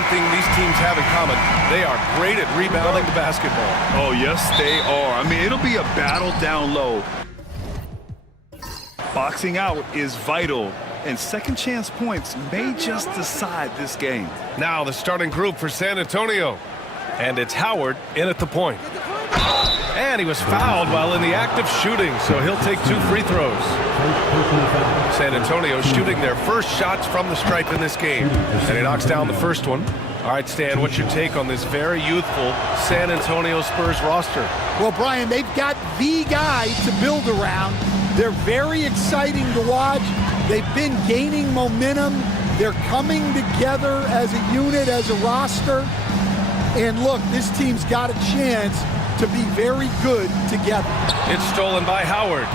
one thing these teams have in common. They are great at rebounding the basketball. Oh, yes, they are. I mean, it'll be a battle down low. Boxing out is vital, and second chance points may just decide this game. Now the starting group for San Antonio. And it's Howard in at the point. And he was fouled while in the act of shooting, so he'll take 2 free throws. San Antonio shooting their first shots from the stripe in this game. And he knocks down the first one. All right, Stan, what's your take on this very youthful San Antonio Spurs roster? Well, Brian, they've got the guy to build around. They're very exciting to watch. They've been gaining momentum. They're coming together as a unit, as a roster. And look, this team's got a chance to be very good together. It's stolen by Howard.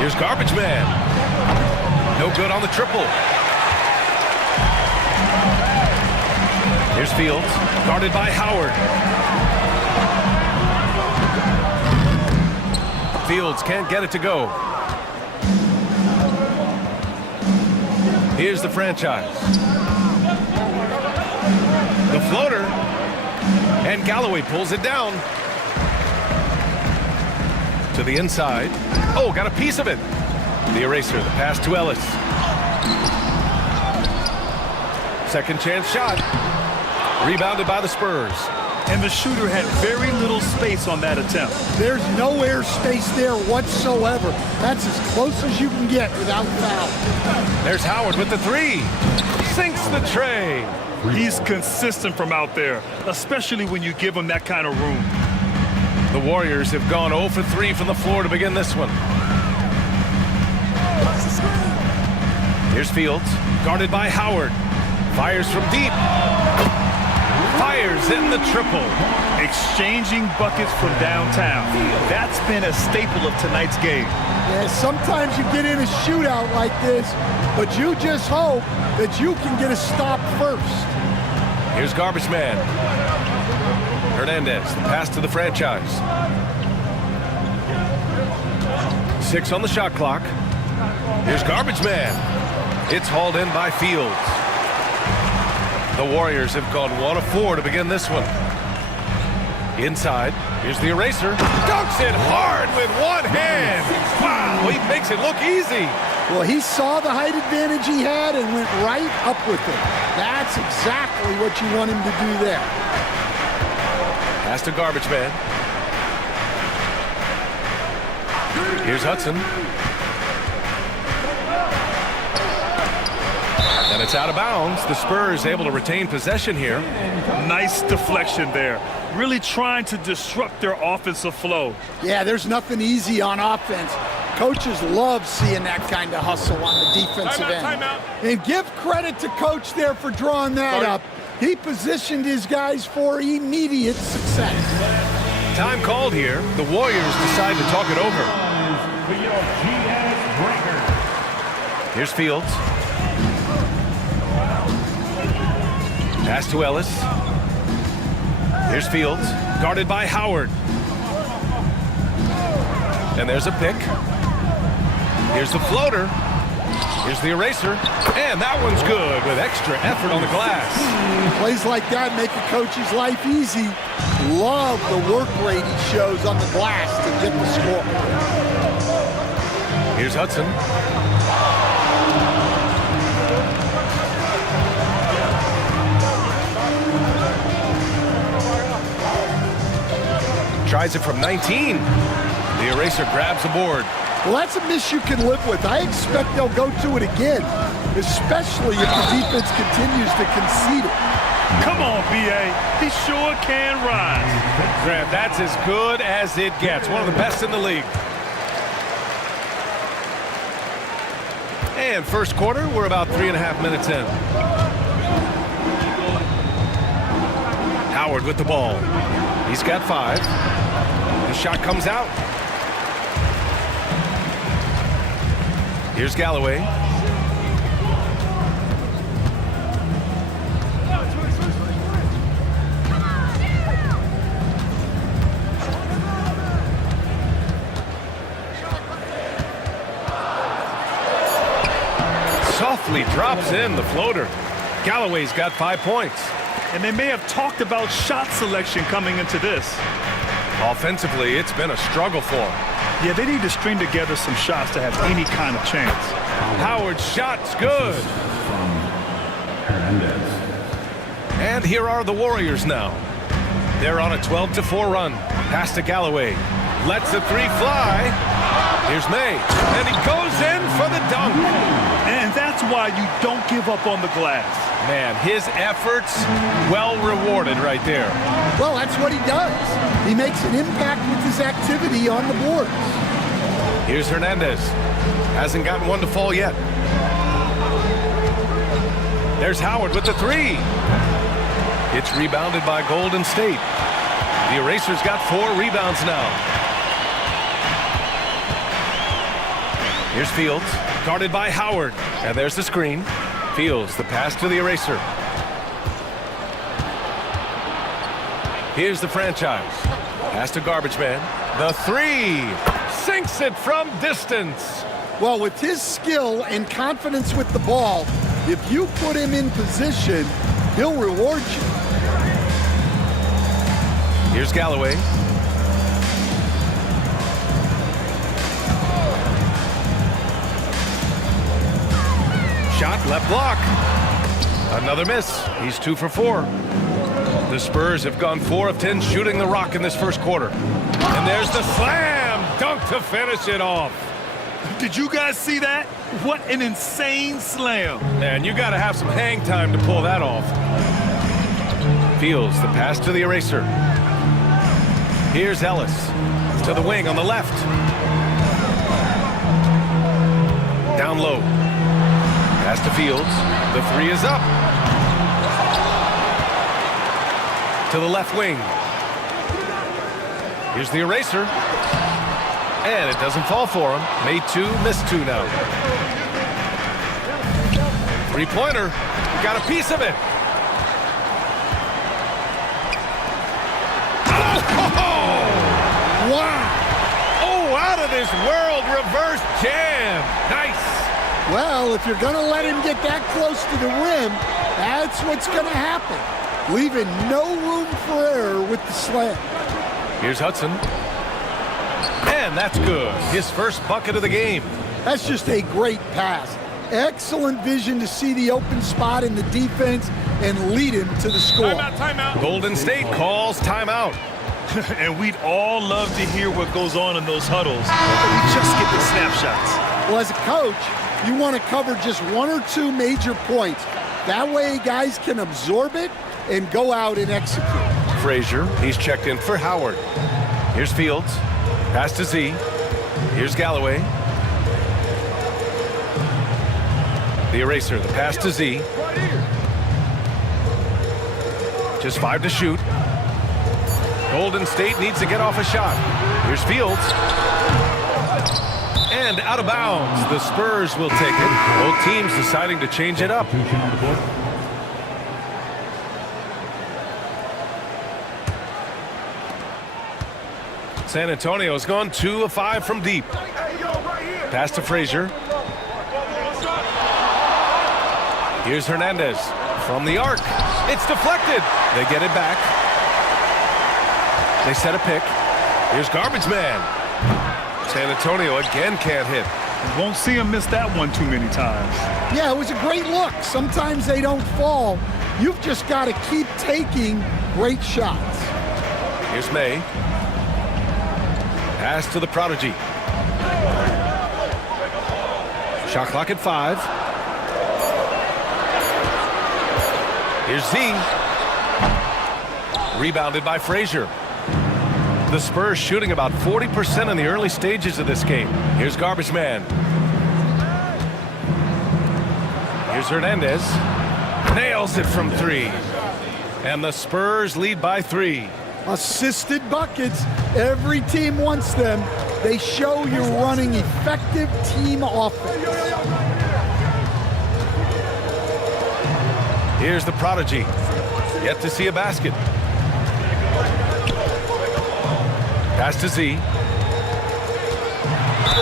Here's Garbage Man. No good on the triple. Here's Fields, guarded by Howard. Fields can't get it to go. Here's the franchise. The floater. And Galloway pulls it down. To the inside. Oh, got a piece of it. The eraser, the pass to Ellis. Second chance shot. Rebounded by the Spurs. And the shooter had very little space on that attempt. There's no air space there whatsoever. That's as close as you can get without foul. There's Howard with the 3. Sinks the tray. He's consistent from out there, especially when you give him that kind of room. The Warriors have gone 0 for 3 from the floor to begin this one. Here's Fields, guarded by Howard. Fires from deep. Fires in the triple. Exchanging buckets from downtown. That's been a staple of tonight's game. Yeah, sometimes you get in a shootout like this, but you just hope that you can get a stop first. Here's Garbage Man. Hernandez, the pass to the franchise. 6 on the shot clock. Here's Garbage Man. It's hauled in by Fields. The Warriors have gone 1 of 4 to begin this one. Inside, here's the eraser. Dunks it hard with one hand. Wow, he makes it look easy. Well, he saw the height advantage he had and went right up with it. That's exactly what you want him to do there. Pass to Garbage Man. Here's Hudson. And it's out of bounds. The Spurs able to retain possession here. Nice deflection there. Really trying to disrupt their offensive flow. Yeah, there's nothing easy on offense. Coaches love seeing that kind of hustle on the defensive end. And give credit to Coach there for drawing that up. He positioned his guys for immediate success. Time called here. The Warriors decide to talk it over. Here's Fields. Pass to Ellis. Here's Fields, guarded by Howard. And there's a pick. Here's the floater. Here's the eraser. And that one's good with extra effort on the glass. Plays like that make a coach's life easy. Love the work rate he shows on the glass to get the score. Here's Hudson. Tries it from 19. The eraser grabs the board. Well, that's a miss you can live with. I expect they'll go to it again, especially if the defense continues to concede it. Come on, B.A. He sure can rise. Graham, that's as good as it gets. One of the best in the league. And first quarter, we're about 3.5 minutes in. Howard with the ball. He's got 5. The shot comes out. Here's Galloway. Softly Drops in the floater. Galloway's got 5 points. And they may have talked about shot selection coming into this. Offensively, it's been a struggle for them. Yeah, they need to string together some shots to have any kind of chance. Howard's shot's good. And here are the Warriors now. They're on a 12-4 run. Pass to Galloway. Lets the three fly. Here's May. And he goes in for the dunk. And that's why you don't give up on the glass. Man, his efforts well rewarded right there. Well, that's what he does. He makes an impact with his activity on the boards. Here's Hernandez. Hasn't gotten one to fall yet. There's Howard with the three. It's rebounded by Golden State. The Eraser's got 4 rebounds now. Here's Fields, guarded by Howard. And there's the screen. Fields, the pass to the Eraser. Here's the franchise. Pass to Garbage Man. The three. Sinks it from distance. Well, with his skill and confidence with the ball, if you put him in position, he'll reward you. Here's Galloway. Shot, left block. Another miss. He's 2 for 4. The Spurs have gone 4 of 10 shooting the rock in this first quarter. And there's the slam dunk to finish it off. Did you guys see that? What an insane slam. Man, you got to have some hang time to pull that off. Fields, the pass to the Eraser. Here's Ellis to the wing on the left. Down low. Pass to Fields. The three is up. To the left wing. Here's the Eraser. And it doesn't fall for him. Made 2, missed 2 now. Three-pointer. Got a piece of it. Oh! Wow! Oh, out of this world reverse jam. Nice. Well, if you're going to let him get that close to the rim, that's what's going to happen. Leaving no room for error with the slam. Here's Hudson. And that's good. His first bucket of the game. That's just a great pass. Excellent vision to see the open spot in the defense and lead him to the score. Timeout. Golden State calls timeout. And we'd all love to hear what goes on in those huddles. But we just get the snapshots. Well, as a coach, you want to cover just 1 or 2 major points. That way guys can absorb it and go out and execute. Frazier, he's checked in for Howard. Here's Fields. Pass to Z. Here's Galloway. The Eraser, the pass to Z. Just 5 to shoot. Golden State needs to get off a shot. Here's Fields. And out of bounds. The Spurs will take it. Both teams deciding to change it up. San Antonio's gone 2 of 5 from deep. Pass to Frazier. Here's Hernandez from the arc. It's deflected. They get it back. They set a pick. Here's Garbage Man. San Antonio again can't hit. Won't see him miss that one too many times. Yeah, it was a great look. Sometimes they don't fall. You've just got to keep taking great shots. Here's May. Pass to the Prodigy. Shot clock at 5. Here's Z. Rebounded by Frazier. The Spurs shooting about 40% in the early stages of this game. Here's Garbage Man. Here's Hernandez. Nails it from 3. And the Spurs lead by 3. Assisted buckets. Every team wants them. They show you're running effective team offense. Here's the Prodigy. Yet to see a basket. Pass to Z.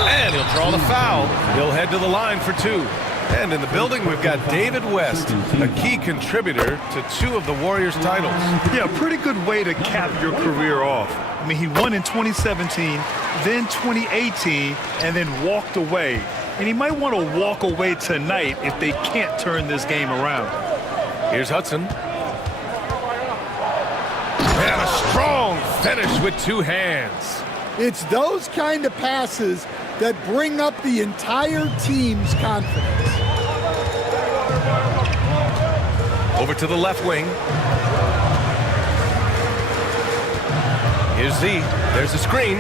And he'll draw the foul. He'll head to the line for 2. And in the building, we've got David West, a key contributor to 2 of the Warriors' titles. Yeah, pretty good way to cap your career off. I mean, he won in 2017, then 2018, and then walked away. And he might want to walk away tonight if they can't turn this game around. Here's Hudson. And a strong finish with 2 hands. It's those kind of passes that bring up the entire team's confidence. Over to the left wing. Here's Z. There's a screen.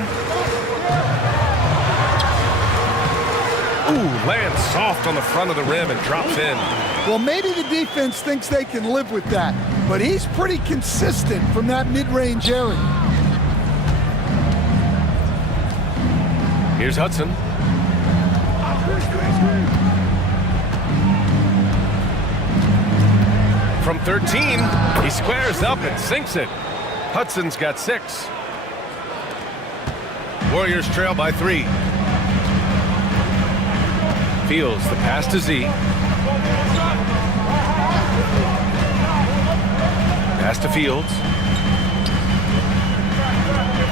Ooh, lands soft on the front of the rim and drops in. Well, maybe the defense thinks they can live with that, but he's pretty consistent from that mid-range area. Here's Hudson. From 13, he squares up and sinks it. Hudson's got 6. Warriors trail by 3. Fields the pass to Z. Pass to Fields.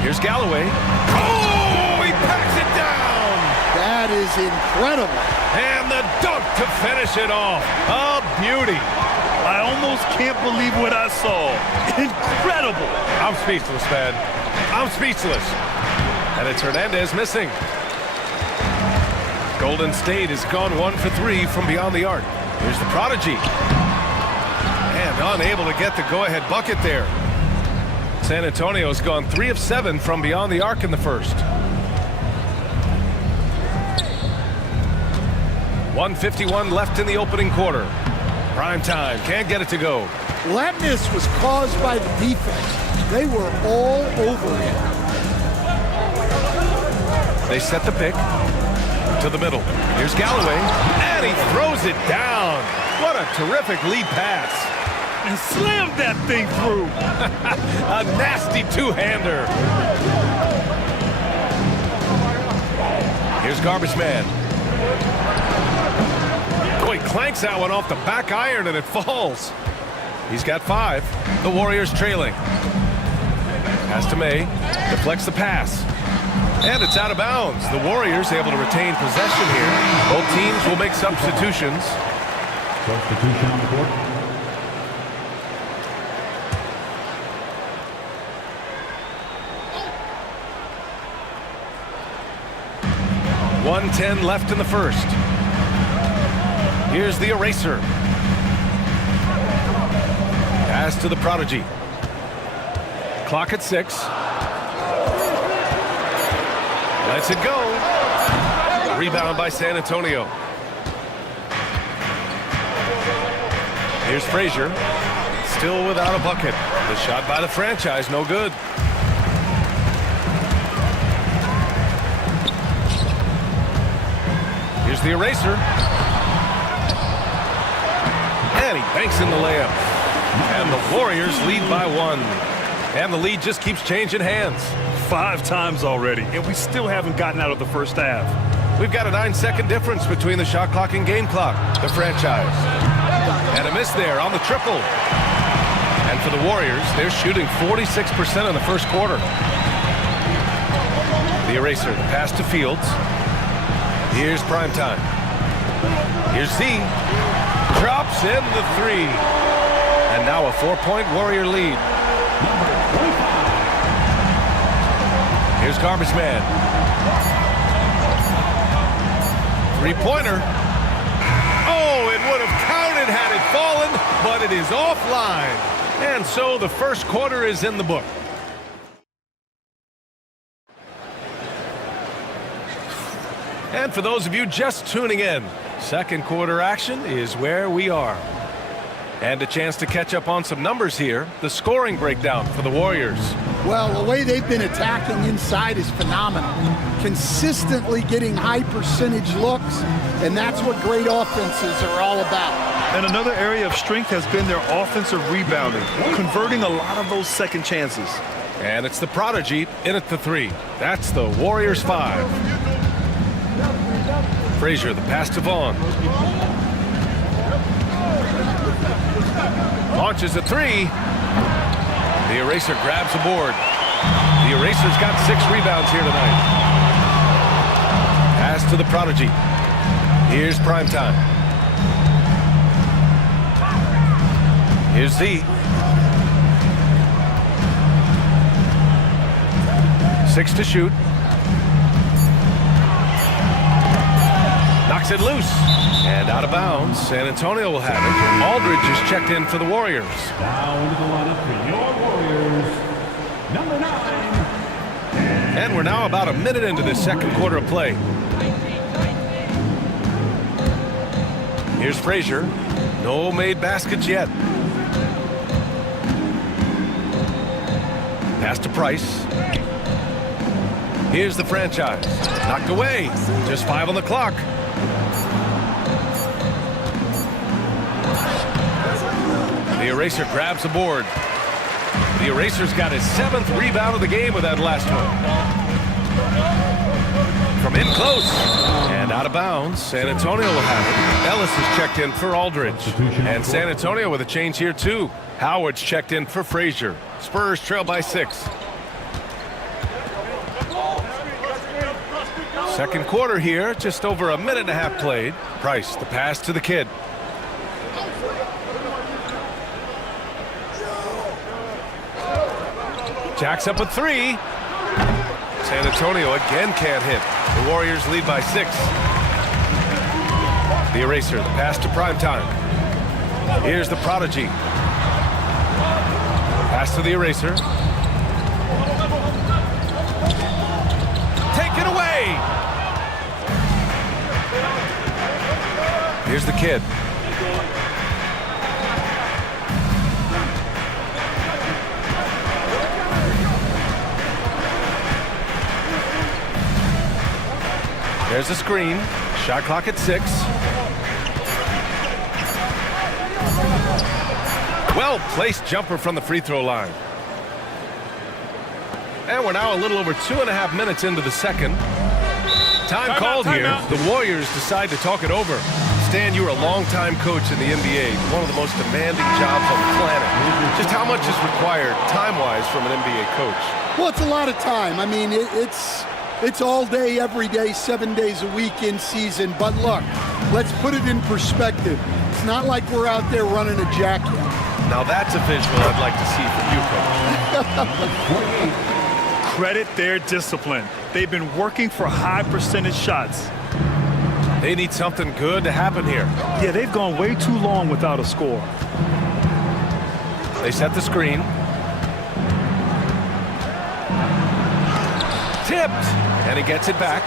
Here's Galloway. Oh, he packs it down! That is incredible. And the dunk to finish it off. A beauty. I almost can't believe what I saw. Incredible. I'm speechless, man. I'm speechless. And it's Hernandez missing. Golden State has gone 1 for 3 from beyond the arc. Here's the prodigy. And unable to get the go-ahead bucket there. San Antonio's gone 3 of 7 from beyond the arc in the first. 1:51 left in the opening quarter. Prime time, can't get it to go. Well, that miss was caused by the defense. They were all over him. They set the pick to the middle. Here's Galloway, and he throws it down. What a terrific lead pass. And slammed that thing through. A nasty 2-hander. Here's Garbage Man. Boy, clanks that one off the back iron and it falls. He's got 5. The Warriors trailing. Pass to May. Deflects the pass. And it's out of bounds. The Warriors able to retain possession here. Both teams will make substitutions. Substitution on the court. .110 left in the first. Here's the eraser. Pass to the prodigy. Clock at 6. Lets it go. Rebound by San Antonio. Here's Frazier. Still without a bucket. The shot by the franchise, no good. Here's the eraser. And he banks in the layup. And the Warriors lead by 1. And the lead just keeps changing hands. 5 times already, and we still haven't gotten out of the first half. We've got a 9-second difference between the shot clock and game clock. The franchise. And a miss there on the triple. And for the Warriors, they're shooting 46% in the first quarter. The eraser, the pass to Fields. Here's prime time. Here's Z. Drops in the 3. And now a 4-point Warrior lead. Here's Garbage Man. 3-pointer. Oh, it would have counted had it fallen, but it is offline. And so the first quarter is in the book. And for those of you just tuning in, second quarter action is where we are. And a chance to catch up on some numbers here. The scoring breakdown for the Warriors. Well, the way they've been attacking inside is phenomenal. Consistently getting high percentage looks, and that's what great offenses are all about. And another area of strength has been their offensive rebounding, converting a lot of those second chances. And it's the prodigy in at the 3. That's the Warriors 5. Frazier, the pass to Vaughn. launches a three. The eraser grabs a board. The eraser's got 6 rebounds here tonight. Pass to the prodigy. Here's Primetime. Here's Z. 6 to shoot. Knocks it loose. And out of bounds. San Antonio will have it. Aldridge is checked in for the Warriors. Now into the lineup for your Warriors, number 9. And we're now about a minute into this second quarter of play. Here's Frazier. No made baskets yet. Pass to Price. Here's the franchise. Knocked away. Just 5 on the clock. The eraser grabs the board. The eraser's got his 7th rebound of the game with that last one. From in close. And out of bounds. San Antonio will have it. Ellis is checked in for Aldridge. And San Antonio with a change here too. Howard's checked in for Frazier. Spurs trail by 6. Second quarter here, just over a minute and a half played. Price, the pass to the kid. Jacks up a 3. San Antonio again can't hit. The Warriors lead by 6. The eraser, the pass to Primetime. Here's the prodigy. Pass to the eraser. Take it away! Here's the kid. There's a screen. Shot clock at 6. Well-placed jumper from the free throw line. And we're now a little over 2.5 minutes into the second. Time called here. The Warriors decide to talk it over. Stan, you were a long-time coach in the NBA, one of the most demanding jobs on the planet. Just how much is required time-wise from an NBA coach? Well, it's a lot of time. I mean, it's all day, every day, 7 days a week in season. But look, let's put it in perspective. It's not like we're out there running a jacket. Now that's a visual I'd like to see from you, Coach. Credit their discipline. They've been working for high percentage shots. They need something good to happen here. Yeah, they've gone way too long without a score. They set the screen. Tipped, and he gets it back.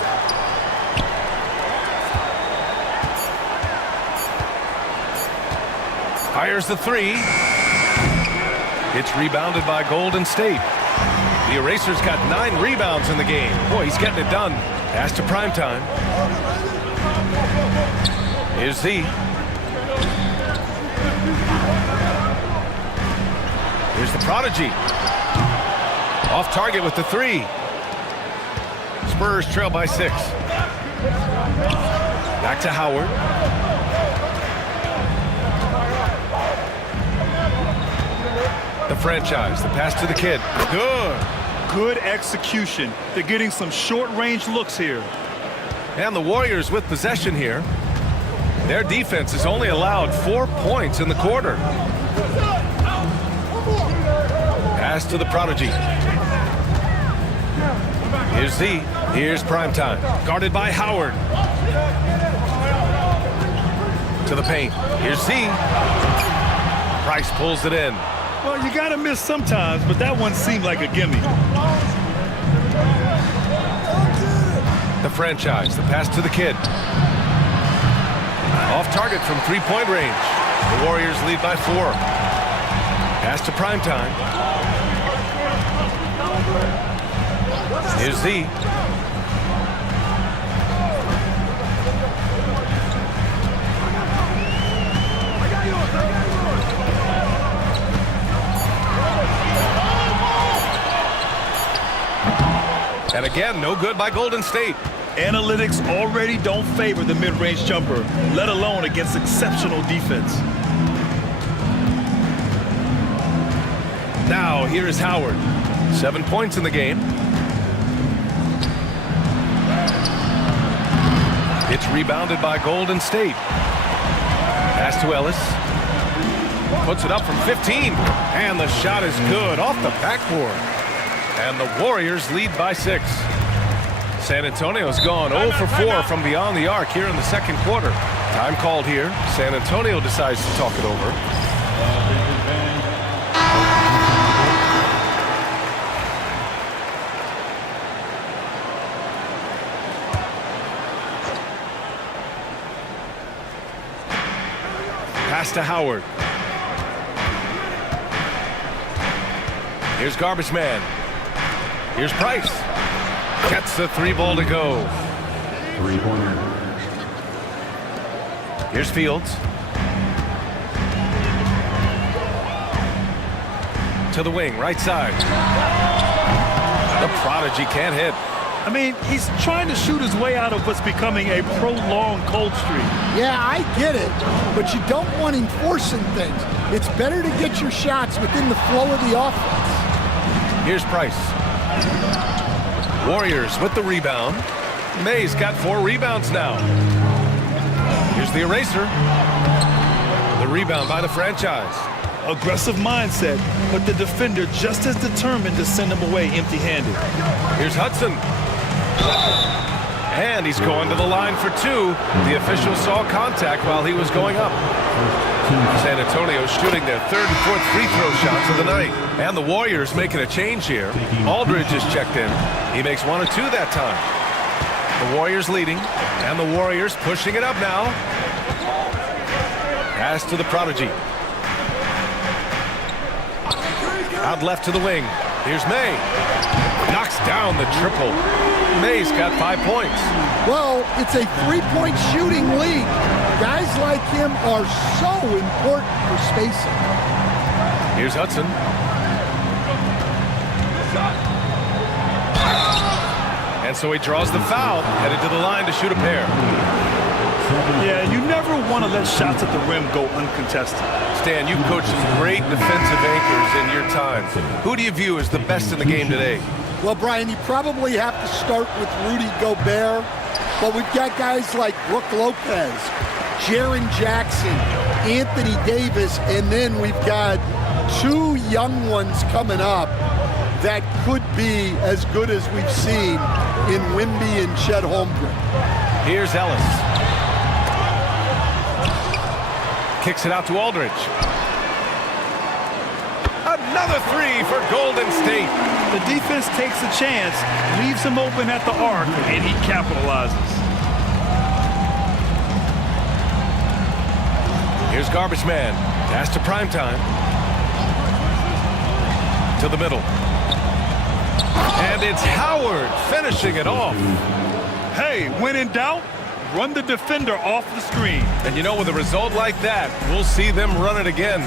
Fires the 3. It's rebounded by Golden State. The eraser's got 9 rebounds in the game. Boy, he's getting it done. Pass to Primetime. Here's Z. Here's the prodigy. Off target with the 3. Spurs trail by 6. Back to Howard. The franchise, the pass to the kid. Good execution. They're getting some short-range looks here. And the Warriors with possession here. Their defense has only allowed 4 points in the quarter. Pass to the prodigy. Here's Z. Here's Primetime. Guarded by Howard. To the paint. Here's Z. Price pulls it in. Well, you got to miss sometimes, but that one seemed like a gimme. The franchise, the pass to the kid. Off target from three-point range. The Warriors lead by 4. Pass to Primetime. Here's Z. And again, no good by Golden State. Analytics already don't favor the mid-range jumper, let alone against exceptional defense. Now, here is Howard. 7 points in the game. It's rebounded by Golden State. Pass to Ellis. Puts it up from 15. And the shot is good off the backboard. And the Warriors lead by 6. San Antonio's gone 0 for 4 from beyond the arc here in the second quarter. Time called here. San Antonio decides to talk it over. Pass to Howard. Here's Garbage Man. Here's Price. Gets the 3-ball to go. 3-pointer. Here's Fields. To the wing, right side. The prodigy can't hit. I mean, he's trying to shoot his way out of what's becoming a prolonged cold streak. Yeah, I get it, but you don't want him forcing things. It's better to get your shots within the flow of the offense. Here's Price. Warriors with the rebound. May's got 4 rebounds now. Here's the eraser. The rebound by the franchise. Aggressive mindset, but the defender just as determined to send him away empty-handed. Here's Hudson. And he's going to the line for 2. The official saw contact while he was going up. San Antonio shooting their 3rd and 4th free throw shots of the night. And the Warriors making a change here. Aldridge is checked in. He makes 1 or 2 that time. The Warriors leading. And the Warriors pushing it up now. Pass to the prodigy. Out left to the wing. Here's May. Knocks down the triple. May's got 5 points. Well, it's a 3-point shooting league. Guys like him are so important for spacing. Here's Hudson. And so he draws the foul, headed to the line to shoot a pair. Yeah, you never want to let shots at the rim go uncontested. Stan, you've coached some great defensive anchors in your time. Who do you view as the best in the game today? Well, Brian, you probably have to start with Rudy Gobert, but we've got guys like Brook Lopez, Jaren Jackson, Anthony Davis, and then we've got 2 young ones coming up that could be as good as we've seen in Wemby and Chet Holmgren. Here's Ellis. Kicks it out to Aldridge. Another 3 for Golden State. The defense takes a chance, leaves him open at the arc, and he capitalizes. Here's Garbage Man. Pass to Primetime. To the middle. And it's Howard finishing it off. Hey, when in doubt, run the defender off the screen. And you know, with a result like that, we'll see them run it again.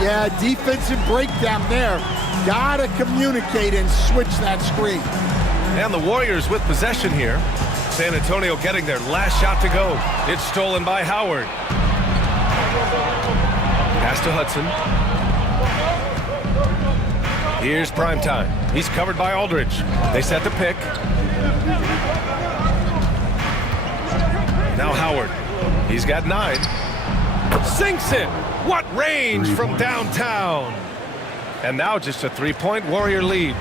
Yeah, defensive breakdown there. Gotta communicate and switch that screen. And the Warriors with possession here. San Antonio getting their last shot to go. It's stolen by Howard. Pass to Hudson. Here's Primetime. He's covered by Aldridge. They set the pick. Now Howard. He's got 9. Sinks it. What range from downtown. And now just a 3-point Warrior lead.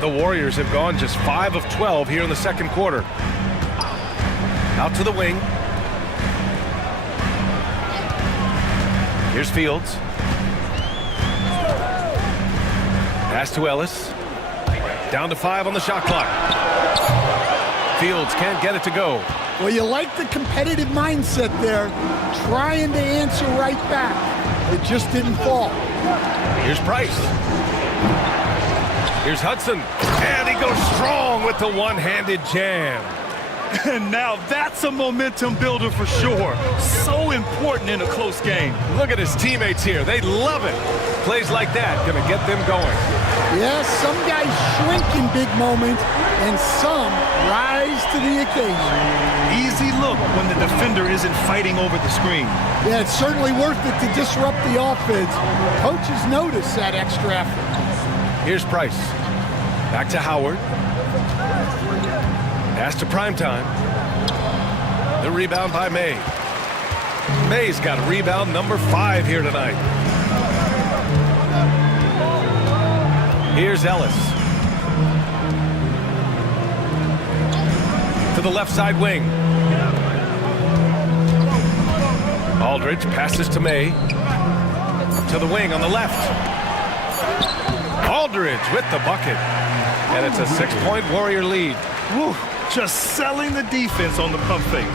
The Warriors have gone just 5 of 12 here in the second quarter. Out to the wing. Here's Fields. Pass to Ellis. Down to 5 on the shot clock. Fields can't get it to go. Well, you like the competitive mindset there, trying to answer right back. It just didn't fall. Here's Price. Here's Hudson. And he goes strong with the one-handed jam. And now that's a momentum builder for sure. So important in a close game. Look at his teammates here. They love it. Plays like that gonna get them going. Yes, some guys shrink in big moments, and some rise to the occasion. Easy look when the defender isn't fighting over the screen. Yeah, it's certainly worth it to disrupt the offense. Coaches notice that extra effort. Here's Price. Back to Howard. Pass to Primetime. The rebound by May. May's got rebound number 5 here tonight. Here's Ellis. To the left side wing. Aldridge passes to May. To the wing on the left. Aldridge with the bucket. And it's a 6-point Warrior lead. Woo, just selling the defense on the pump fake.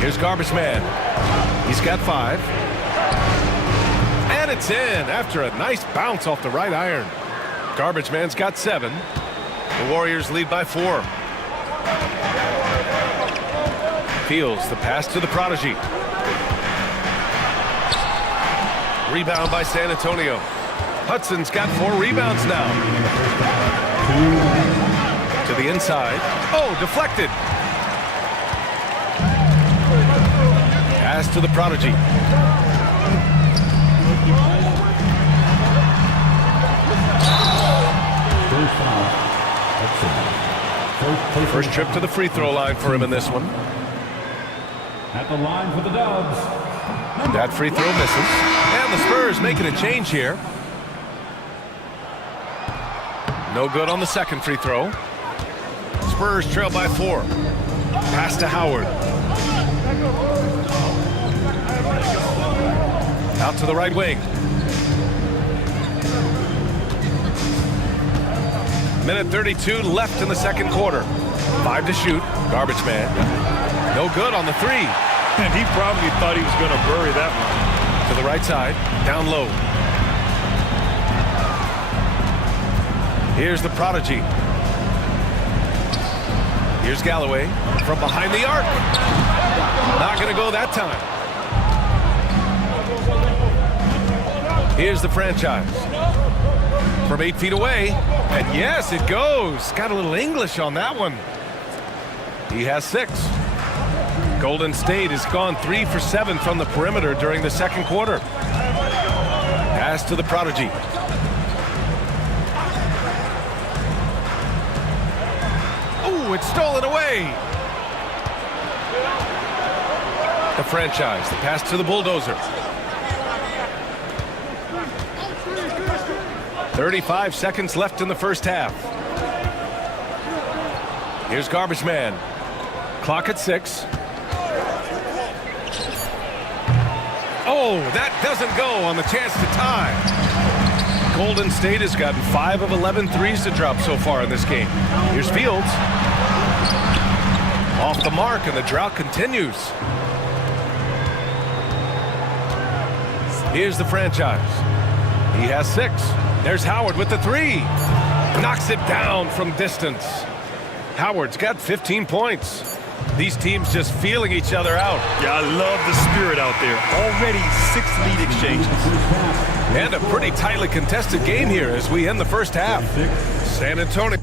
Here's Garbage Man. He's got 5. And it's in after a nice bounce off the right iron. Garbage Man's got 7. The Warriors lead by 4. Fields the pass to the Prodigy. Rebound by San Antonio. Hudson's got 4 rebounds now. To the inside. Oh, deflected. Pass to the Prodigy. First trip to the free throw line for him in this one. At the line for the Dubs. That free throw misses. And the Spurs making a change here. No good on the second free throw. Spurs trail by 4. Pass to Howard. Out to the right wing. Minute 32 left in the second quarter. 5 to shoot. Garbage Man. No good on the 3. And he probably thought he was going to bury that one. To the right side. Down low. Here's the Prodigy. Here's Galloway from behind the arc. Not going to go that time. Here's the Franchise. From 8 feet away. And yes, it goes. Got a little English on that one. He has 6. Golden State has gone 3 for 7 from the perimeter during the second quarter. Pass to the Prodigy. Oh, it's stolen away. The Franchise. The pass to the Bulldozer. 35 seconds left in the first half. Here's Garbage Man. Clock at 6. Oh, that doesn't go on the chance to tie. Golden State has gotten 5 of 11 threes to drop so far in this game. Here's Fields. Off the mark, and the drought continues. Here's the Franchise. He has 6. There's Howard with the 3. Knocks it down from distance. Howard's got 15 points. These teams just feeling each other out. Yeah, I love the spirit out there. Already 6 lead exchanges. And a pretty tightly contested game here as we end the first half. San Antonio.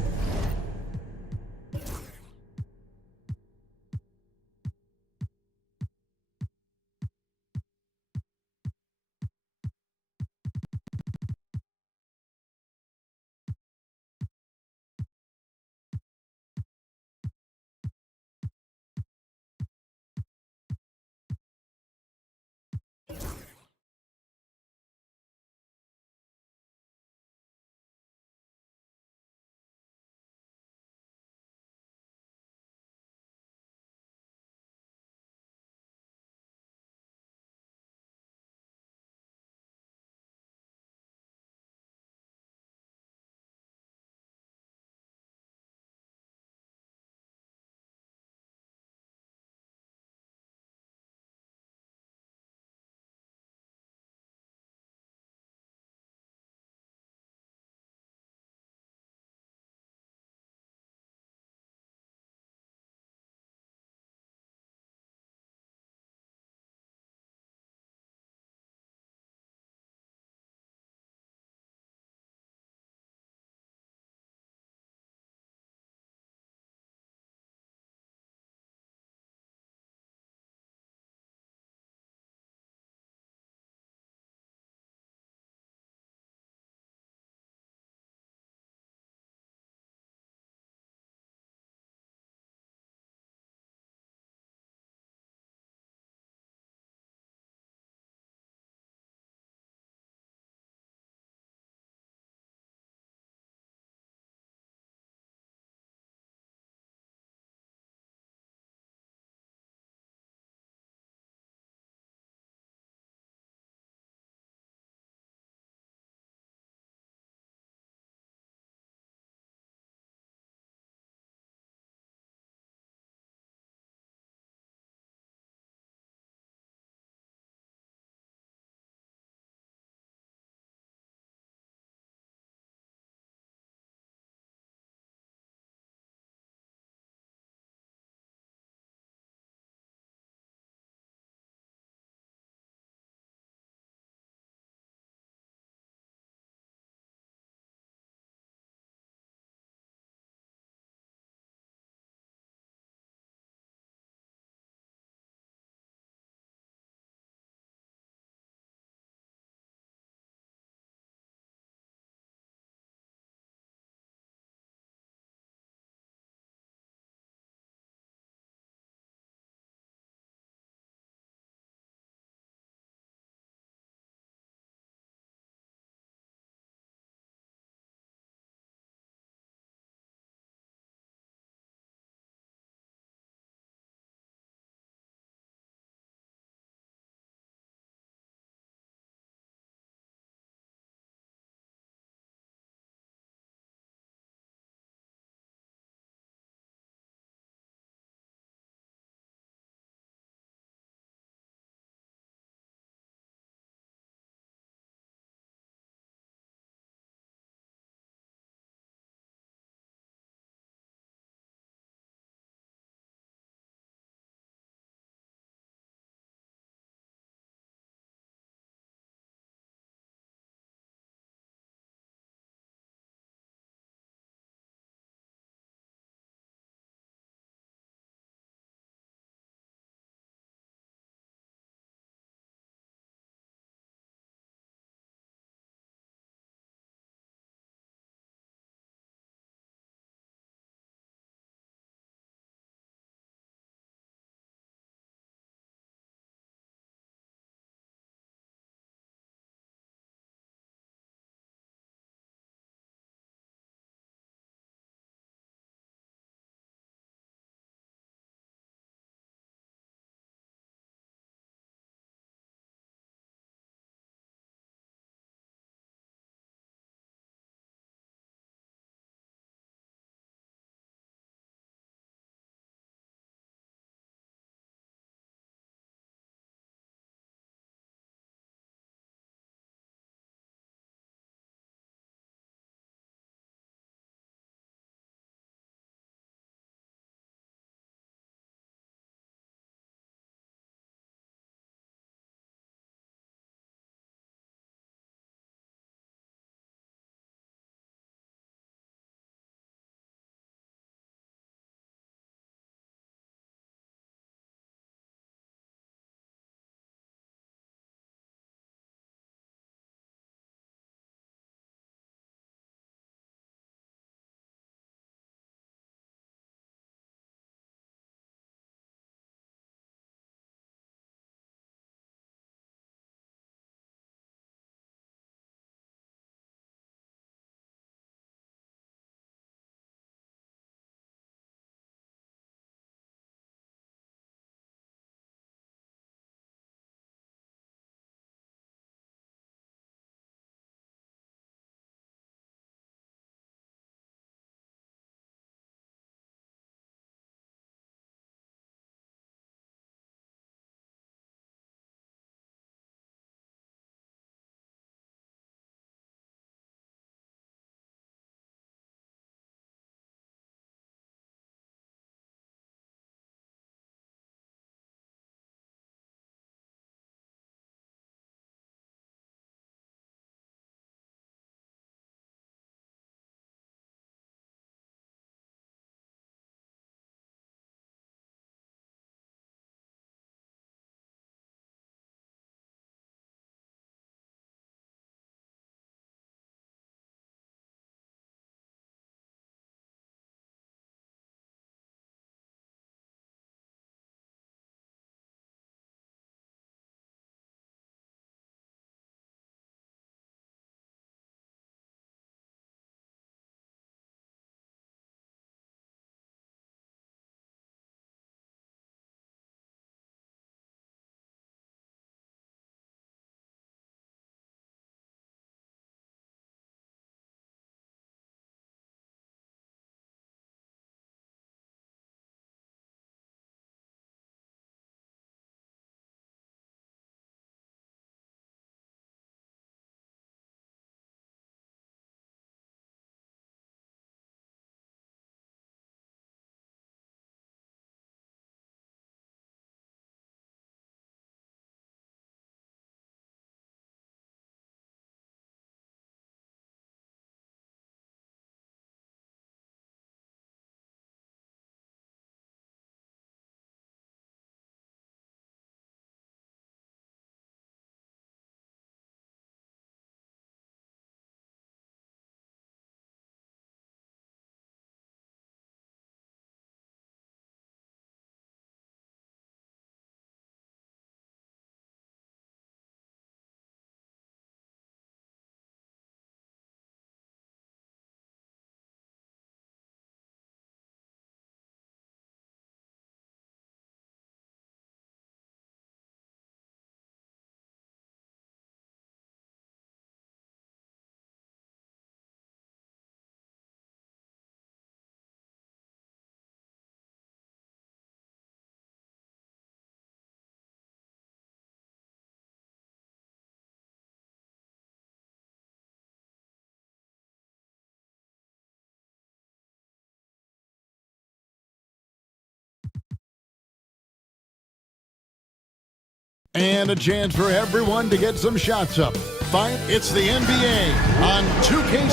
And a chance for everyone to get some shots up. Fine, it's the NBA on 2K.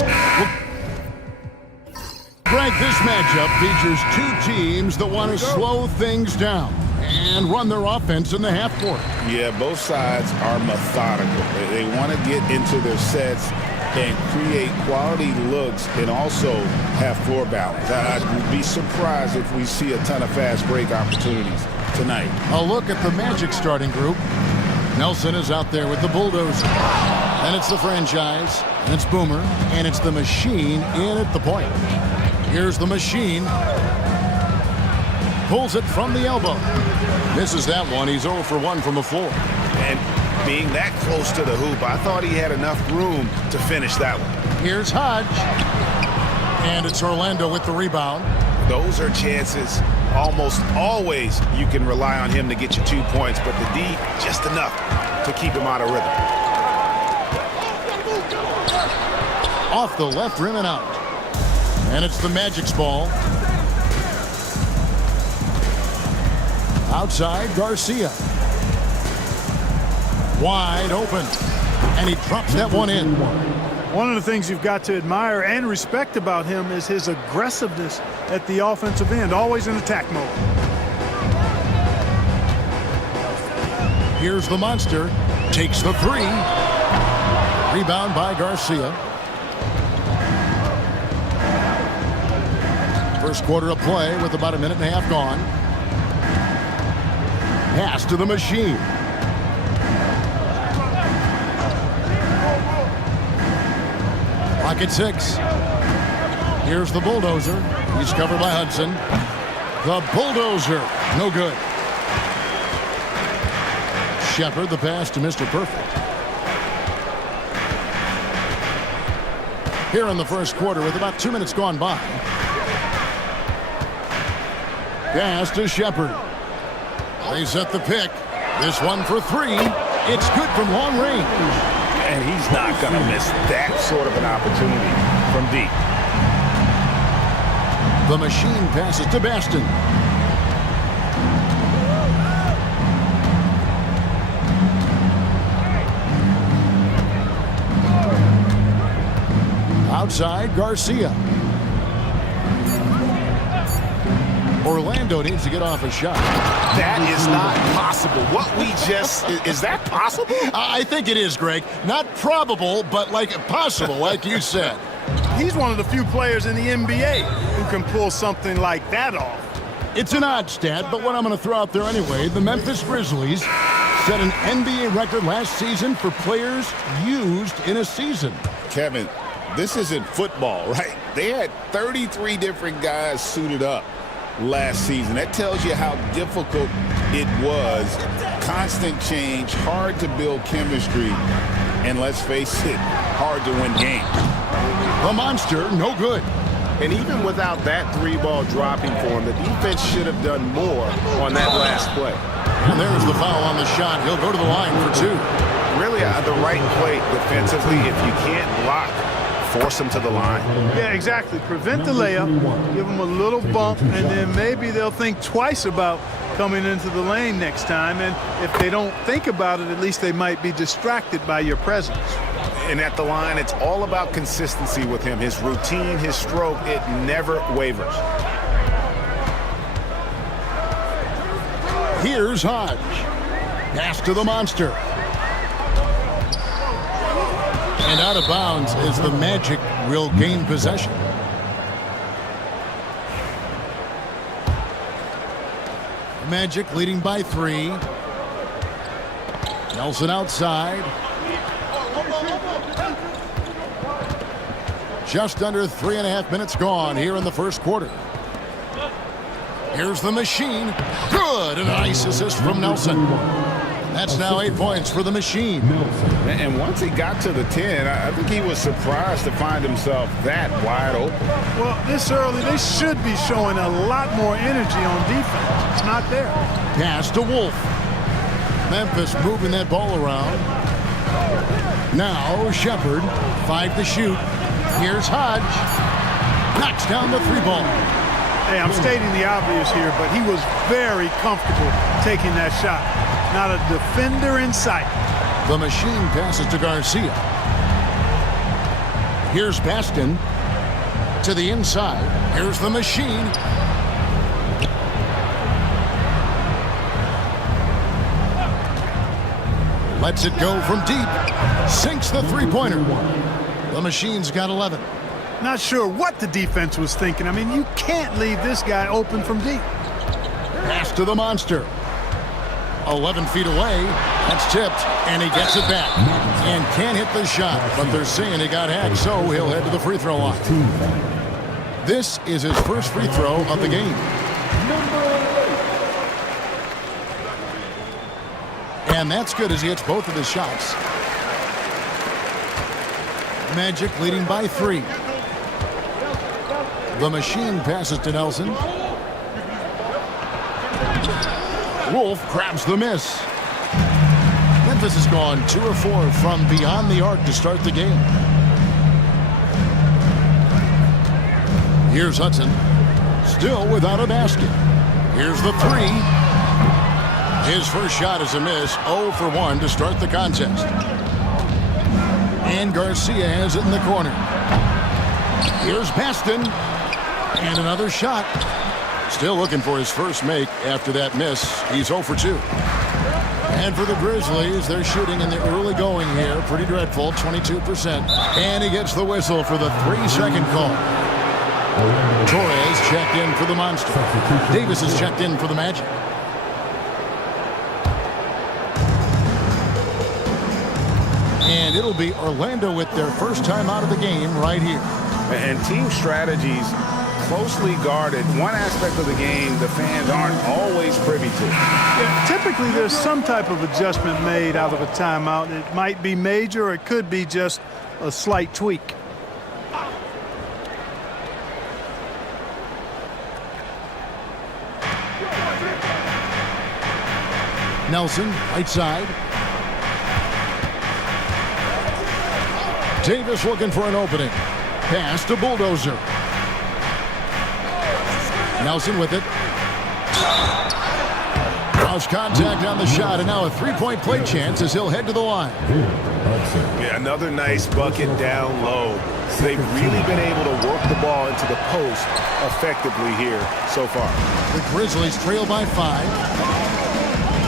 Frank, this matchup features two teams that want to slow things down and run their offense in the half court. Yeah, both sides are methodical. They want to get into their sets and create quality looks and also have floor balance. I'd be surprised if we see a ton of fast break opportunities tonight. A look at the Magic starting group. Nelson is out there with the bulldozer. And it's the franchise, and it's Boomer, and it's the machine in at the point. Here's the machine. Pulls it from the elbow. Misses that one. He's 0 for 1 from the floor. And being that close to the hoop, I thought he had enough room to finish that one. Here's Hodge. And it's Orlando with the rebound. Those are chances. Almost always you can rely on him to get you 2 points, but the D, just enough to keep him out of rhythm. Off the left rim and out. And it's the Magic's ball. Outside, Garcia. Wide open. And he drops that one in. One of the things you've got to admire and respect about him is his aggressiveness at the offensive end, always in attack mode. Here's the monster. Takes the three. Rebound by Garcia. First quarter of play with about a minute and a half gone. Pass to the machine. Pocket 6. Here's the bulldozer. He's covered by Hudson. The bulldozer. No good. Shepard, the pass to Mr. Perfect. Here in the first quarter with about 2 minutes gone by. Pass to Shepard. They set the pick. This one for three. It's good from long range. And he's not going to miss that sort of an opportunity from deep. The machine passes to Baston. Outside, Garcia. Orlando needs to get off a shot. That is not possible. What we just... Is that possible? I think it is, Greg. Not probable, but like possible, like you said. He's one of the few players in the NBA who can pull something like that off. It's an odd stat, but what I'm going to throw out there anyway, the Memphis Grizzlies set an NBA record last season for players used in a season. Kevin, this isn't football, right? They had 33 different guys suited up last season. That tells you how difficult it was. Constant change, hard to build chemistry, and let's face it, hard to win games. The monster, no good. And even without that three-ball dropping for him, the defense should have done more on that last play. And there's the foul on the shot. He'll go to the line for two. Really the right play defensively. If you can't block, force him to the line. Yeah, exactly. Prevent the layup, give them a little bump, and then maybe they'll think twice about coming into the lane next time. And if they don't think about it, at least they might be distracted by your presence. And at the line, it's all about consistency with him. His routine, his stroke, it never wavers. Here's Hodge. Pass to the monster. And out of bounds is the Magic will gain possession. Magic leading by 3. Nelson outside. Just under 3.5 minutes gone here in the first quarter. Here's the machine. Good. And a nice assist from Nelson. That's now 8 points for the machine. And once he got to the 10, I think he was surprised to find himself that wide open. Well, this early, they should be showing a lot more energy on defense. It's not there. Pass to Wolf. Memphis moving that ball around. Now Shepard. 5 to shoot. Here's Hodge. Knocks down the 3-ball. Hey, I'm stating the obvious here, but he was very comfortable taking that shot. Not a defender in sight. The machine passes to Garcia. Here's Baston to the inside. Here's the machine. Lets it go from deep. Sinks the three-pointer. The machine's got 11. Not sure what the defense was thinking. I mean, you can't leave this guy open from deep. Pass to the monster. 11 feet away. That's tipped, and he gets it back. And can't hit the shot, but they're saying he got hacked, so he'll head to the free throw line. This is his first free throw of the game. And that's good as he hits both of his shots. Magic leading by 3. The machine passes to Nelson. Wolf grabs the miss. Memphis has gone 2 of 4 from beyond the arc to start the game. Here's Hudson. Still without a basket. Here's the 3. His first shot is a miss. 0 for 1 to start the contest. And Garcia has it in the corner. Here's Baston. And another shot. Still looking for his first make after that miss. He's 0 for 2. And for the Grizzlies, they're shooting in the early going here. Pretty dreadful, 22%. And he gets the whistle for the 3-second call. Torres checked in for the Monster. Davis is checked in for the Magic. And it'll be Orlando with their first time out of the game right here. And team strategies closely guarded. One aspect of the game the fans aren't always privy to. Yeah, typically there's some type of adjustment made out of a timeout. It might be major or it could be just a slight tweak. Nelson, right side. Davis looking for an opening. Pass to Bulldozer. Nelson with it. Lost contact on the shot, and now a three-point play chance as he'll head to the line. Yeah, another nice bucket down low. They've really been able to work the ball into the post effectively here so far. The Grizzlies trail by 5.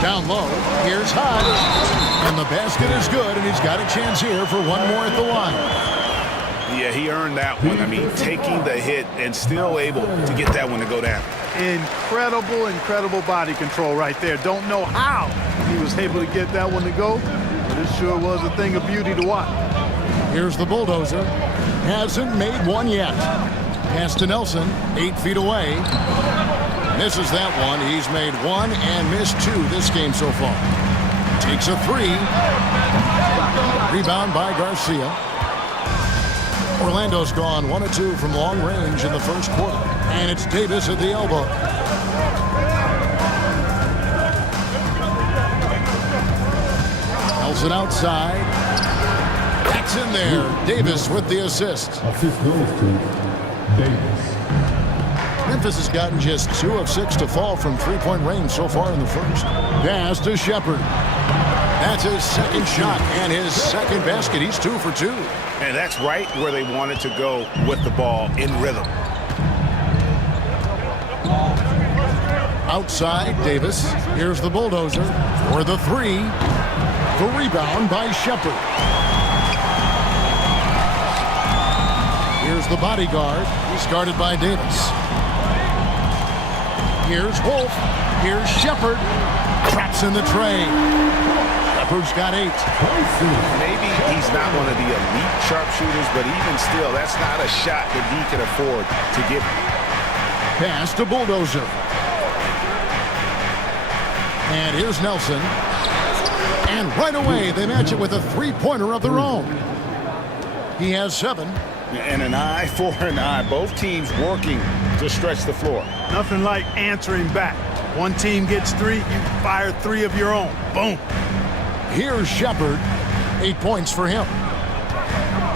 Down low, here's Hodge. And the basket is good, and he's got a chance here for one more at the line. Yeah, he earned that one. I mean, taking the hit and still able to get that one to go down. Incredible body control right there. Don't know how he was able to get that one to go, but it sure was a thing of beauty to watch. Here's the Bulldozer. Hasn't made one yet. Pass to Nelson, 8 feet away. Misses that one. He's made 1 and missed 2 this game so far. Takes a 3. Rebound by Garcia. Orlando's gone 1 of 2 from long range in the first quarter. And it's Davis at the elbow. Nelson outside. That's in there. Davis with the assist. Assist goes to Davis. Memphis has gotten just 2 of 6 to fall from three-point range so far in the first. Pass to Shepard. That's his second shot and his second basket. He's 2 for 2. And that's right where they wanted to go with the ball, in rhythm. Outside, Davis. Here's the Bulldozer for the 3. The rebound by Shepard. Here's the bodyguard. He's guarded by Davis. Here's Wolf. Here's Shepard. Traps in the tray. Shepard's got 8. Maybe he's not one of the elite sharpshooters, but even still, that's not a shot that he can afford to give. Pass to Bulldozer. And here's Nelson. And right away, they match it with a three-pointer of their own. He has 7. And an eye for an eye. Both teams working to stretch the floor. Nothing like answering back. One team gets 3, you fire 3 of your own. Boom. Here's Shepard. 8 points for him.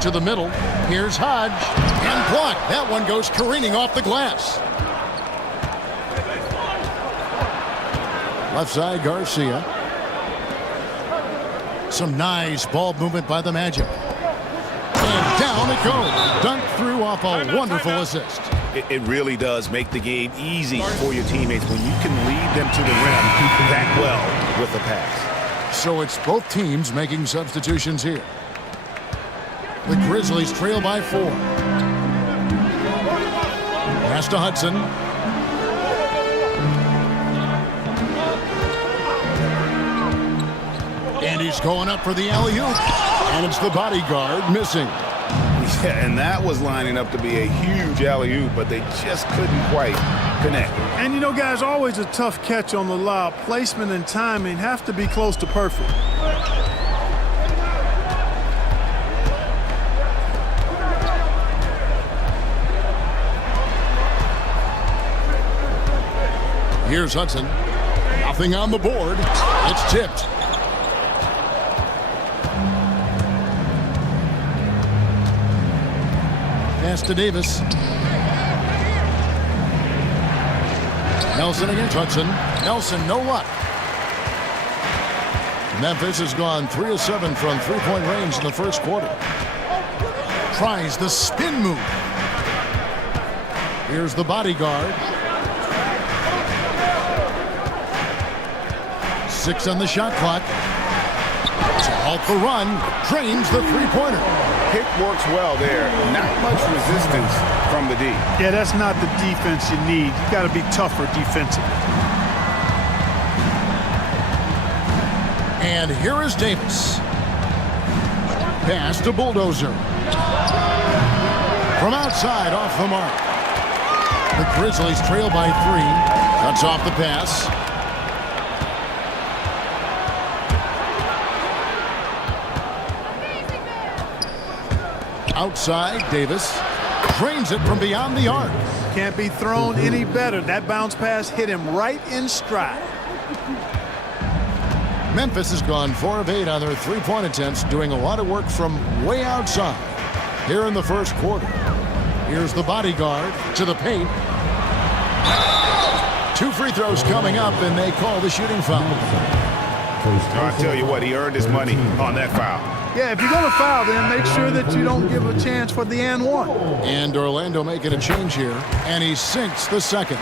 To the middle. Here's Hodge. And blocked. That one goes careening off the glass. Left side, Garcia. Some nice ball movement by the Magic. And down it goes. Dunked through off a wonderful assist. It really does make the game easy for your teammates when you can lead them to the rim that well with the pass. So it's both teams making substitutions here. The Grizzlies trail by 4. Pass to Hudson. And he's going up for the alley-oop. And it's the bodyguard missing. Yeah, and that was lining up to be a huge alley-oop, but they just couldn't quite connect. And you know, guys, always a tough catch on the lob. Placement and timing have to be close to perfect. Here's Hudson. Nothing on the board. It's tipped. Pass to Davis. Nelson against Hudson. Nelson, no luck. Memphis has gone 3 of 7 from three-point range in the first quarter. Tries the spin move. Here's the bodyguard. 6 on the shot clock. To halt the run, drains the three-pointer. Pick works well there. Not much resistance from the D. Yeah, that's not the defense you need. You got to be tougher defensively. And here is Davis. Pass to Bulldozer. From outside, off the mark. The Grizzlies trail by 3. Cuts off the pass. Outside, Davis drains it from beyond the arc. Can't be thrown any better. That bounce pass hit him right in stride. Memphis has gone 4 of 8 on their three-point attempts, doing a lot of work from way outside here in the first quarter. Here's the bodyguard to the paint. 2 free throws coming up, and they call the shooting foul. I tell you what, he earned his money on that foul. Yeah, if you're going to foul, then make sure that you don't give a chance for the and one. And Orlando making a change here, and he sinks the second.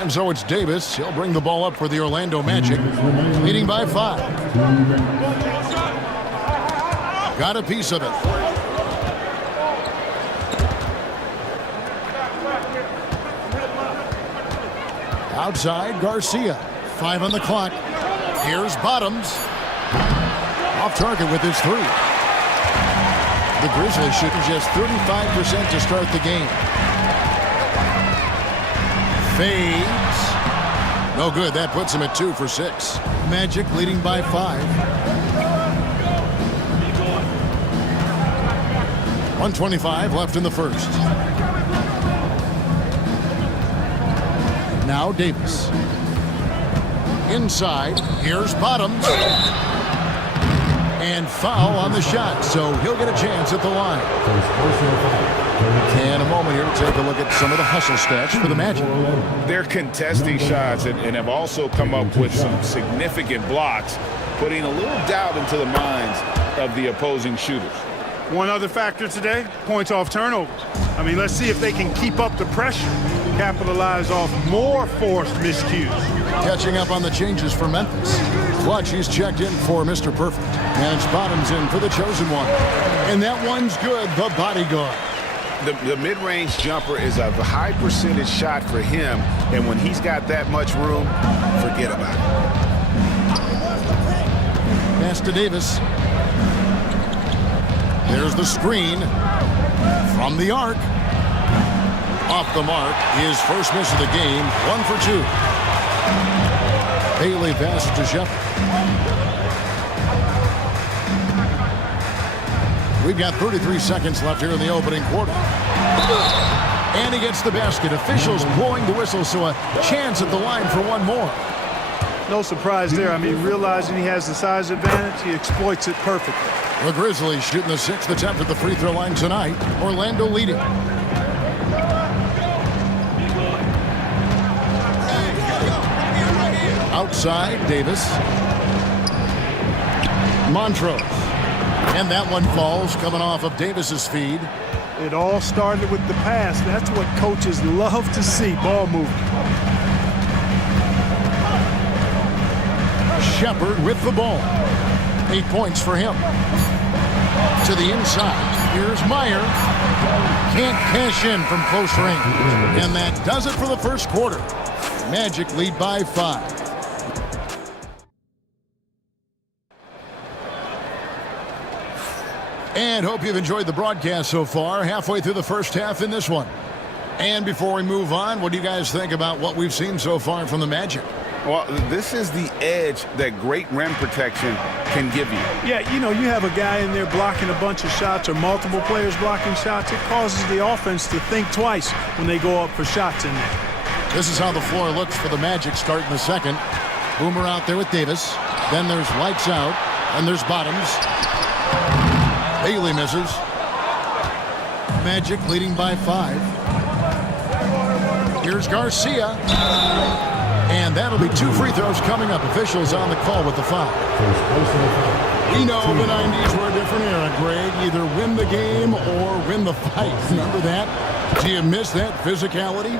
And so it's Davis. He'll bring the ball up for the Orlando Magic, leading by 5. Got a piece of it. Outside, Garcia. 5 on the clock. Here's Bottoms. Off target with his 3. The Grizzlies shooting just 35% to start the game. Fades. No good. That puts him at 2 for 6. Magic leading by 5. 1:25 left in the first. Now Davis. Inside. Here's Bottoms. And foul on the shot, so he'll get a chance at the line. And a moment here to take a look at some of the hustle stats for the Magic. They're contesting shots and have also come up with some significant blocks, putting a little doubt into the minds of the opposing shooters. One other factor today, points off turnovers. I mean, let's see if they can keep up the pressure, capitalize off more forced miscues. Catching up on the changes for Memphis. Clutch, he's checked in for Mr. Perfect. And it's Bottoms in for the chosen one. And that one's good, the bodyguard. The mid-range jumper is a high percentage shot for him, and when he's got that much room, forget about it. Pass to Davis. There's the screen from the arc. Off the mark, his first miss of the game, 1 for 2. Bailey passes to Shepard. We've got 33 seconds left here in the opening quarter. And he gets the basket. Officials blowing the whistle, so a chance at the line for one more. No surprise there. I mean, realizing he has the size advantage, he exploits it perfectly. The Grizzlies shooting the 6th attempt at the free throw line tonight. Orlando leading. Outside, Davis. Montrose. And that one falls coming off of Davis's feed. It all started with the pass. That's what coaches love to see, ball movement. Shepard with the ball. 8 points for him. To the inside. Here's Meyer. Can't cash in from close range. And that does it for the first quarter. Magic lead by 5. And hope you've enjoyed the broadcast so far. Halfway through the first half in this one. And before we move on, what do you guys think about what we've seen so far from the Magic? Well, this is the edge that great rim protection can give you. Yeah, you know, you have a guy in there blocking a bunch of shots or multiple players blocking shots. It causes the offense to think twice when they go up for shots in there. This is how the floor looks for the Magic starting the second. Boomer out there with Davis. Then there's Lights Out. And there's Bottoms. Bailey misses. Magic leading by 5. Here's Garcia. And that'll be 2 free throws coming up. Officials on the call with the foul. We know the 90s were a different era, Greg. Either win the game or win the fight. Remember that? Do you miss that physicality?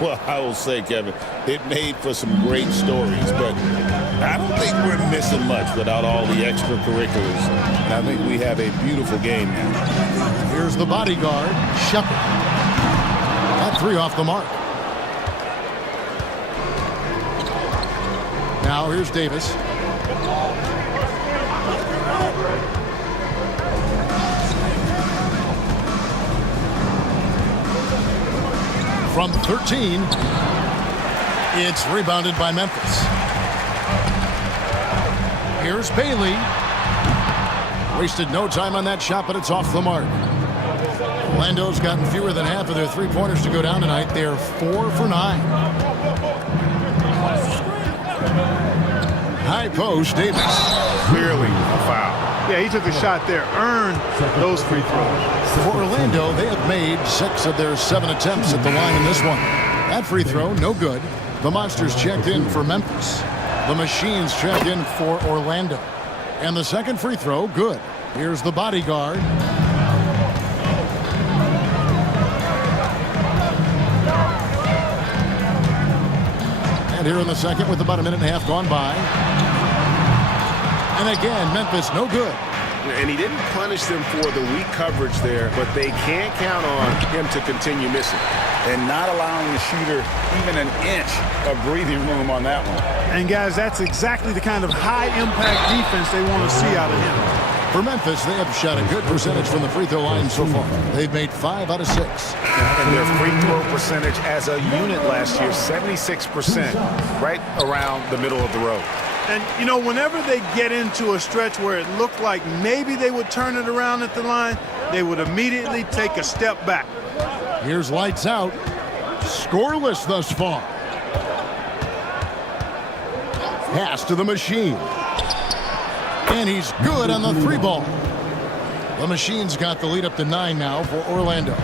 Well, I will say, Kevin, it made for some great stories, but I don't think we're missing much without all the extracurriculars. And I think we have a beautiful game now. Here's the bodyguard, Shepard. That 3 off the mark. Now here's Davis. From 13, it's rebounded by Memphis. Here's Bailey. Wasted no time on that shot, but it's off the mark. Orlando's gotten fewer than half of their three-pointers to go down tonight. They're 4 for 9. High post, Davis. Clearly a foul. Yeah, he took the shot there, earned those free throws. For Orlando, they have made 6 of their 7 attempts at the line in this one. That free throw, no good. The Monsters checked in for Memphis. The Machines checked in for Orlando. And the second free throw, good. Here's the bodyguard. And here in the second with about a minute and a half gone by. And again, Memphis, no good. And he didn't punish them for the weak coverage there, but they can't count on him to continue missing. And not allowing the shooter even an inch of breathing room on that one. And, guys, that's exactly the kind of high-impact defense they want to see out of him. For Memphis, they have shot a good percentage from the free throw line so far. They've made 5 out of 6. And their free throw percentage as a unit last year, 76%, right around the middle of the road. And, you know, whenever they get into a stretch where it looked like maybe they would turn it around at the line, they would immediately take a step back. Here's Lights Out. Scoreless thus far. Pass to the Machine. And he's good on the 3 ball. The Machine's got the lead up to 9 now for Orlando.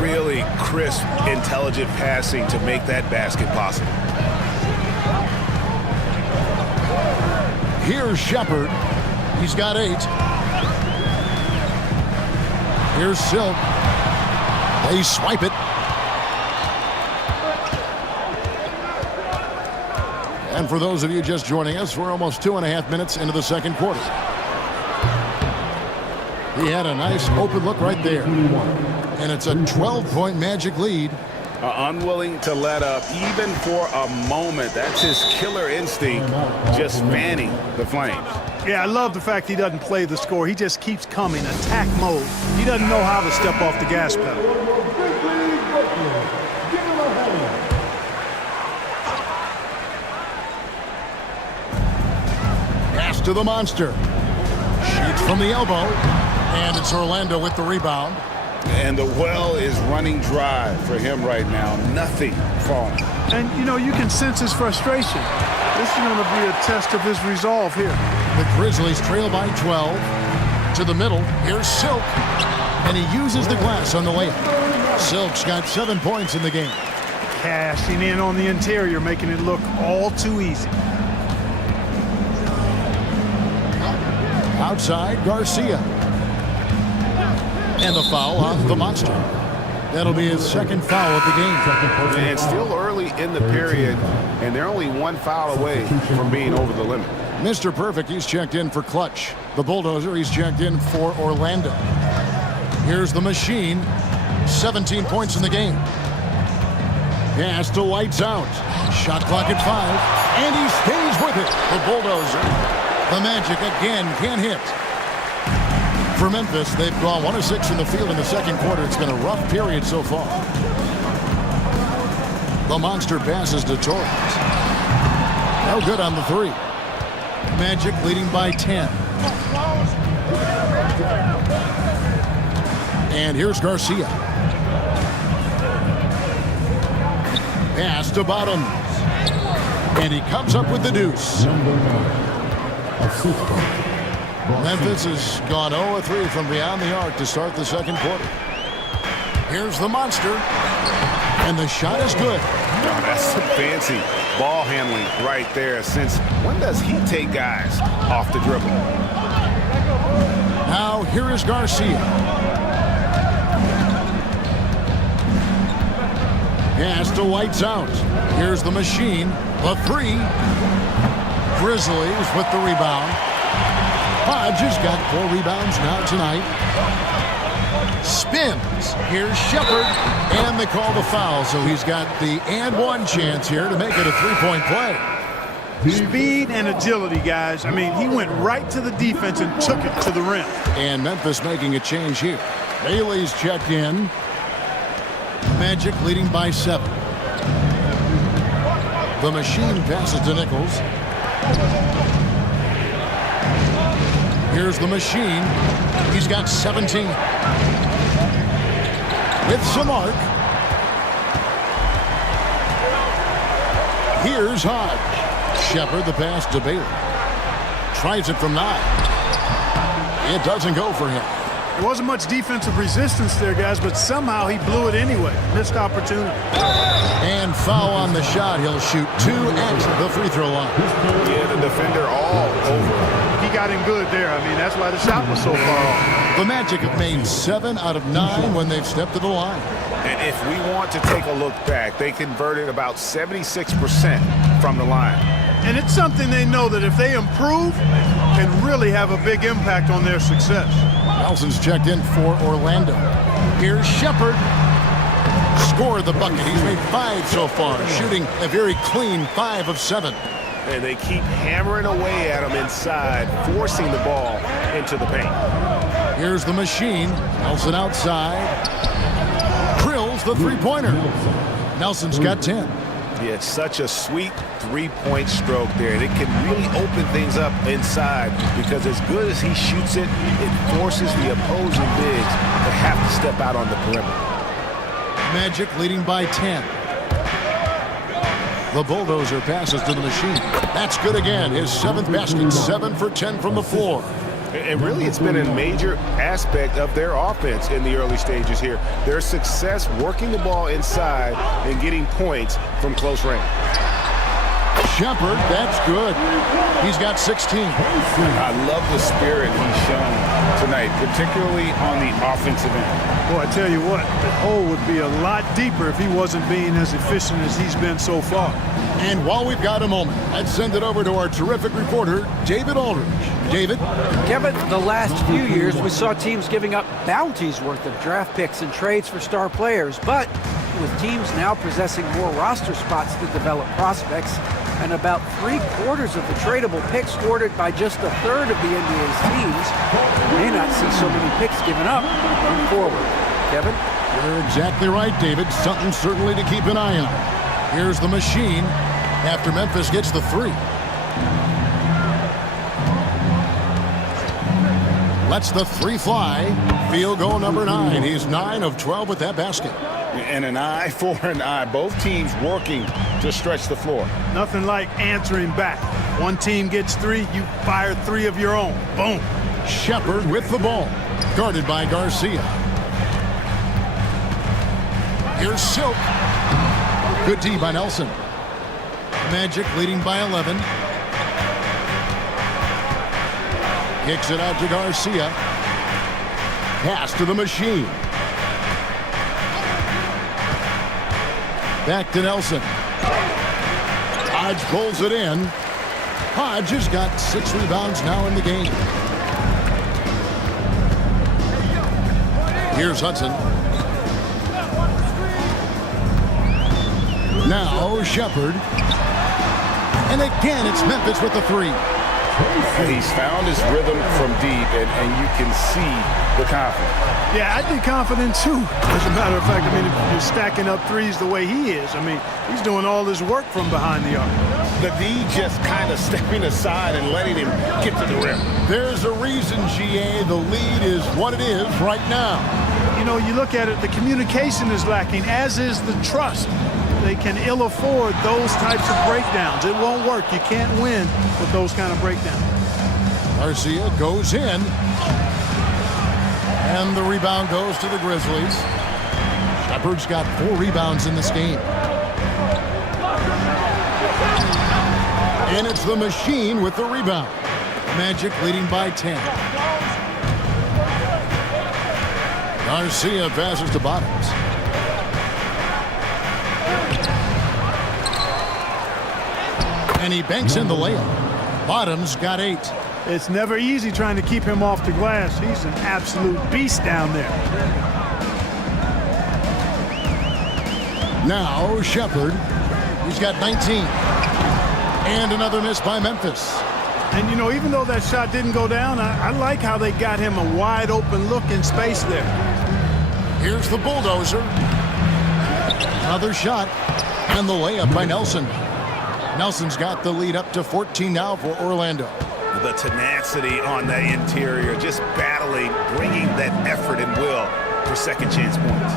Really crisp, intelligent passing to make that basket possible. Here's Shepard. He's got 8. Here's Silk. They swipe it. And for those of you just joining us, we're almost 2.5 minutes into the second quarter. He had a nice open look right there. And it's a 12-point Magic lead. Unwilling to let up even for a moment. That's his killer instinct, just fanning the flames. Yeah, I love the fact he doesn't play the score. He just keeps coming, attack mode. He doesn't know how to step off the gas pedal. Pass to the Monster. Shoots from the elbow. And it's Orlando with the rebound. And the well is running dry for him right now. Nothing falling. And, you know, you can sense his frustration. This is going to be a test of his resolve here. The Grizzlies trail by 12. To the middle. Here's Silk. And he uses the glass on the layup. Silk's got 7 points in the game. Cashing in on the interior, making it look all too easy. outside, Garcia. And the foul on the Monster. That'll be his second foul of the game. And still early in the period, and they're only one foul away from being over the limit. Mr. Perfect, he's checked in for Clutch. The Bulldozer, he's checked in for Orlando. Here's the Machine. 17 points in the game. Pass to Lights out. Shot clock at 5. And he stays with it. The Bulldozer. The Magic again can't hit. For Memphis, they've gone 1 of 6 from the field in the second quarter. It's been a rough period so far. The Monster passes to Torres. No good on the 3. Magic leading by 10. And here's Garcia. Pass to Bottoms. And he comes up with the deuce. Memphis has gone 0 of 3 from beyond the arc to start the second quarter. Here's the Monster. And the shot is good. Oh, that's some fancy ball handling right there. Since when does he take guys off the dribble? Now here is Garcia. Pass to Lights out. Here's the Machine. The 3. Grizzlies with the rebound. Hodge has got 4 rebounds now tonight. Spins. Here's Shepard. And they call the foul, so he's got the and 1 chance here to make it a 3-point play. Speed and agility, guys. I mean, he went right to the defense and took it to the rim. And Memphis making a change here. Bailey's checked in. Magic leading by 7. The Machine passes to Nichols. Here's the Machine. He's got 17. With some arc. Here's Hodge. Shepard, the pass to Bailey. Tries it from 9. It doesn't go for him. There wasn't much defensive resistance there, guys, but somehow he blew it anyway. Missed opportunity. And foul on the shot. He'll shoot 2 at the free throw line. Yeah, the defender all over. He got him good there. I mean, that's why the shot was so far off. The Magic have made 7 out of 9 when they've stepped to the line. And if we want to take a look back, they converted about 76% from the line. And it's something they know that if they improve, can really have a big impact on their success. Nelson's checked in for Orlando. Here's Shepard. Scored the bucket. He's made 5 so far, shooting a very clean 5 of 7. And they keep hammering away at him inside, forcing the ball into the paint. Here's the Machine. Nelson outside. Drills the three-pointer. Nelson's got 10. Yeah, it's such a sweet three-point stroke there. And it can really open things up inside because as good as he shoots it, it forces the opposing bigs to have to step out on the perimeter. Magic leading by 10. The Bulldozer passes to the Machine. That's good again. His 7th basket, 7 for 10 from the floor. And really, it's been a major aspect of their offense in the early stages here. Their success working the ball inside and getting points from close range. Shepard, that's good. He's got 16. I love the spirit he's shown tonight, particularly on the offensive end. Boy, I tell you what, the hole would be a lot deeper if he wasn't being as efficient as he's been so far. And while we've got a moment, let's send it over to our terrific reporter, David Aldridge. David? Kevin, the last few years we saw teams giving up bounties worth of draft picks and trades for star players, but with teams now possessing more roster spots to develop prospects and about 3/4 of the tradable picks ordered by just 1/3 of the NBA's teams, we may not see so many picks given up moving forward. Kevin? You're exactly right, David. Something certainly to keep an eye on. Here's the Machine after Memphis gets the 3. Lets the 3 fly. Field goal number 9. He's 9 of 12 with that basket. And an eye for an eye. Both teams working to stretch the floor. Nothing like answering back. One team gets 3, you fire 3 of your own. Boom. Shepard with the ball. Guarded by Garcia. Here's Silk. Good D by Nelson. Magic leading by 11. Kicks it out to Garcia. Pass to the machine. Back to Nelson. Hodge pulls it in. Hodge has got 6 rebounds now in the game. Here's Hudson. Now Shepard. And again, it's Memphis with the 3. He's found his rhythm from deep, and you can see the confidence. Yeah, I'd be confident too. As a matter of fact, I mean, if you're stacking up threes the way he is, I mean, he's doing all this work from behind the arc. The D just kind of stepping aside and letting him get to the rim. There's a reason, GA, the lead is what it is right now. You know, you look at it, the communication is lacking, as is the trust. They can ill afford those types of breakdowns. It won't work. You can't win with those kind of breakdowns. Garcia goes in. And the rebound goes to the Grizzlies. Shepard's got 4 rebounds in this game. And it's the machine with the rebound. Magic leading by 10. Garcia passes to Bottoms. And he banks in the layup. Bottoms got 8. It's never easy trying to keep him off the glass. He's an absolute beast down there. Now Shepard. He's got 19. And another miss by Memphis. And, you know, even though that shot didn't go down, I like how they got him a wide open look in space there. Here's the bulldozer. Another shot. And the layup by Nelson. Nelson's got the lead up to 14 now for Orlando. The tenacity on the interior, just battling, bringing that effort and will for second chance points.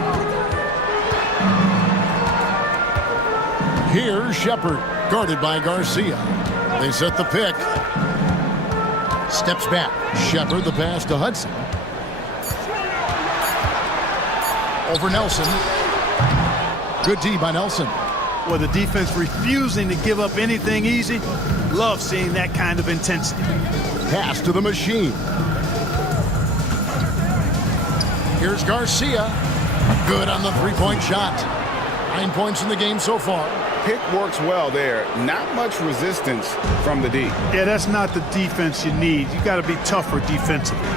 Here's Shepard, guarded by Garcia. They set the pick. Steps back. Shepard, the pass to Hudson. Over Nelson. Good D by Nelson. Well, the defense refusing to give up anything easy. Love seeing that kind of intensity. Pass to the machine. Here's Garcia. Good on the 3-point shot. 9 points in the game so far. Pick works well there. Not much resistance from the D. Yeah, that's not the defense you need. You got to be tougher defensively.